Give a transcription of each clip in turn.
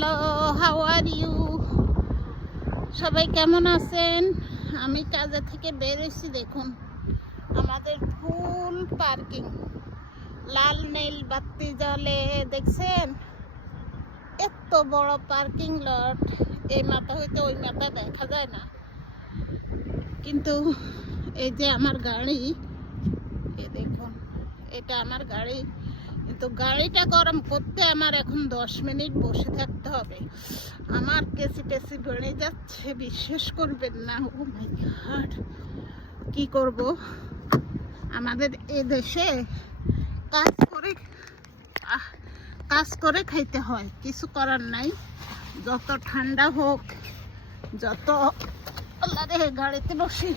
Hello, how are you? সবাই কেমন আছেন? আমি কাজে থেকে বেরোইছি, দেখুন আমাদের ফুল পার্কিং, লাল নীল বাতি জ্বলে, দেখছেন? এত বড় পার্কিং লট, এই মাথা হইতে ওই মাথা দেখা যায় না, কিন্তু এই যে আমার গাড়ি, এ দেখুন এটা আমার গাড়ি, কিন্তু গাড়িটা গরম করতে আমার এখন 10 মিনিট বসে থাকতে হবে। আমার কেসি টেসি বেড়ে যাচ্ছে, বিশ্বাস করবেন না। ও মাই গড, কি করব? আমাদের এ দেশে কাজ করে খাইতে হয়, কিছু করার নাই। যত ঠান্ডা হোক, যত আল্লাহ রে, গাড়িতে বসি,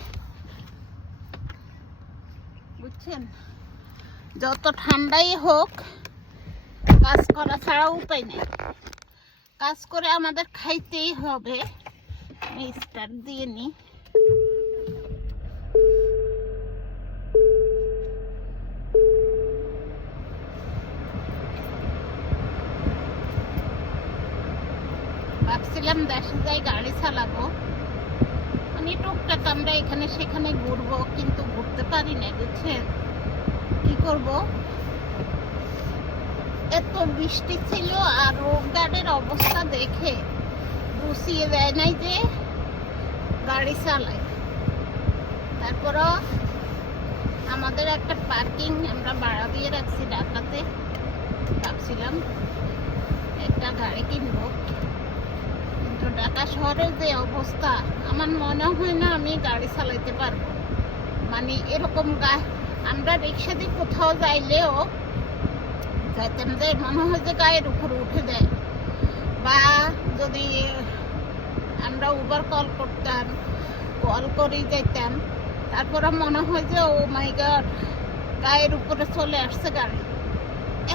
বুঝছেন, যত ঠান্ডাই হোক কাজ করা ছাড়া উপায় নেই। কাজ করে আমাদের খাইতেই হবে। আমি স্টার্ট দিয়ে নিই। ভাবছিলাম দেশে যাই গাড়ি চালাবো, মানে টুকটাক আমরা এখানে সেখানে ঘুরবো, কিন্তু ঘুরতে পারি না, বুঝছেন? কি করব? এত বৃষ্টি ছিল আর রোড গার্ডের অবস্থা দেখে গুছিয়ে দেয় নাই যে গাড়ি চালাই। তারপরও আমাদের একটা পার্কিং আমরা ভাড়া দিয়ে রাখছি ঢাকাতে। ভাবছিলাম একটা গাড়ি কিনবো, কিন্তু ঢাকা শহরের যে অবস্থা, আমার মনে হয় না আমি গাড়ি চালাইতে পারবো। মানে এরকম আমরা রিক্সা দিয়ে কোথাও যাইলেও যাইতাম যে মনে হয় যে গায়ের উপরে উঠে দেয়, বা যদি আমরা উবার কল করেই যাইতাম, তারপরে মনে হয় যে ও মাই গড, গায়ের উপরে চলে আসছে গাড়ি।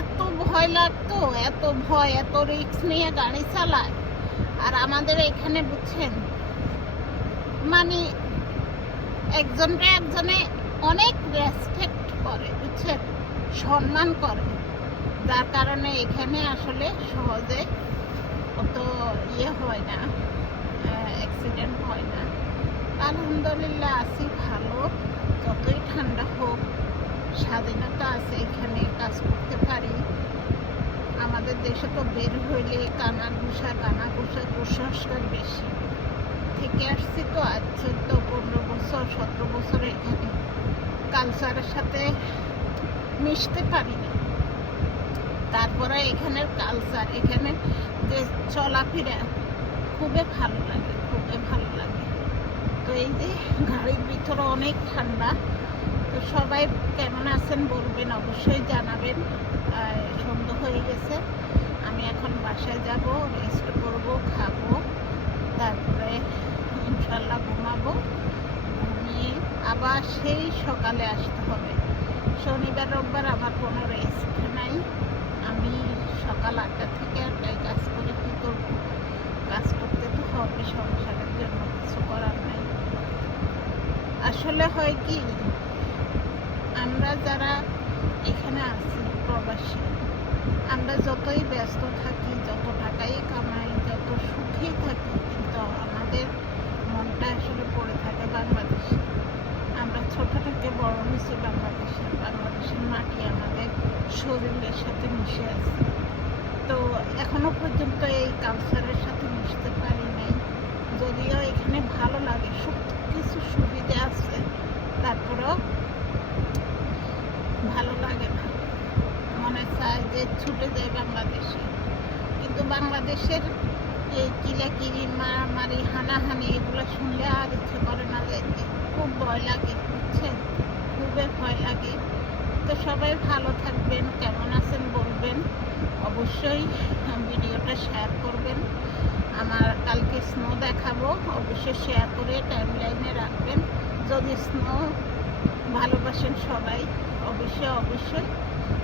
এত ভয় লাগতো, এত ভয়, এত রিস্ক নিয়ে গাড়ি চালায়। আর আমাদের এখানে, বুঝছেন, মানে একজনে অনেক রেসপেক্ট করে, বুঝছেন, সম্মান করে, যার কারণে এখানে আসলে সহজে অত হয় না, অ্যাক্সিডেন্ট হয় না। আলহামদুলিল্লাহ আছি ভালো। যতই ঠান্ডা হোক, স্বাধীনতা আছে, এখানে কাজ করতে পারি। আমাদের দেশে তো বের হইলে কানা ঘুষা কুসংস্কার বেশি। থেকে আসছি তো আজ 14-15 বছর, 17 বছর এখানে কালচারের সাথে মিশতে পারি না। তারপরে এখানের কালচার, এখানে যে চলাফেরা খুবই ভালো লাগে, খুবই ভালো লাগে। তো এই যে গাড়ির ভিতরে অনেক ঠান্ডা। তো সবাই কেমন আছেন বলবেন, অবশ্যই জানাবেন। সন্ধ্যা হয়ে গেছে, আমি এখন বাসায় যাব, রেস্ট করব, খাবো, তারপরে ইনশাল্লাহ ঘুমাবো। ঘুমিয়ে আবার সেই সকালে আসতে হবে। শনিবার রোববার আমার কোনো রেস্ট নাই। আমি সকাল 8টা থেকে 8টায় কাজ করে কী করবো? কাজ করতে তো হবে, সংসারের জন্য কিছু করার নাই। আসলে হয় কি, আমরা যারা এখানে আছি প্রবাসী, আমরা যতই ব্যস্ত থাকি, যত টাকাই কামাই, যত সুখেই থাকি, কিন্তু আমাদের মনটা আসলে পড়ে থাকে বাংলাদেশে। আমরা ছোট থেকে বড় হয়েছি বাংলাদেশের মাটি আমাদের শরীরের সাথে মিশে আছে। তো এখনো পর্যন্ত এই কালচারের সাথে মিশতে পারি নাই। যদিও এখানে ভালো লাগে, সব কিছু সুবিধা আছে, তারপরেও ভালো লাগে না। মনে চায় যে ছুটে যায় বাংলাদেশে, কিন্তু বাংলাদেশের এই কিলাকিরি, মারামারি, হানাহানি, এগুলো শুনলে আর ইচ্ছে করে না যাইতে। খুব ভয় লাগে, বুঝছেন, খুবই ভয় লাগে। তো সবাই ভালো থাকবেন, কেমন আছেন বলবেন, অবশ্যই ভিডিওটা শেয়ার করবেন। আমার কালকে স্নো দেখাবো, অবশ্যই শেয়ার করে টাইমলাইনে রাখবেন। যদি স্নো ভালোবাসেন সবাই, অবশ্যই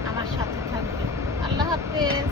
আমার সাথে থাকবেন। আল্লাহ হাফেজ।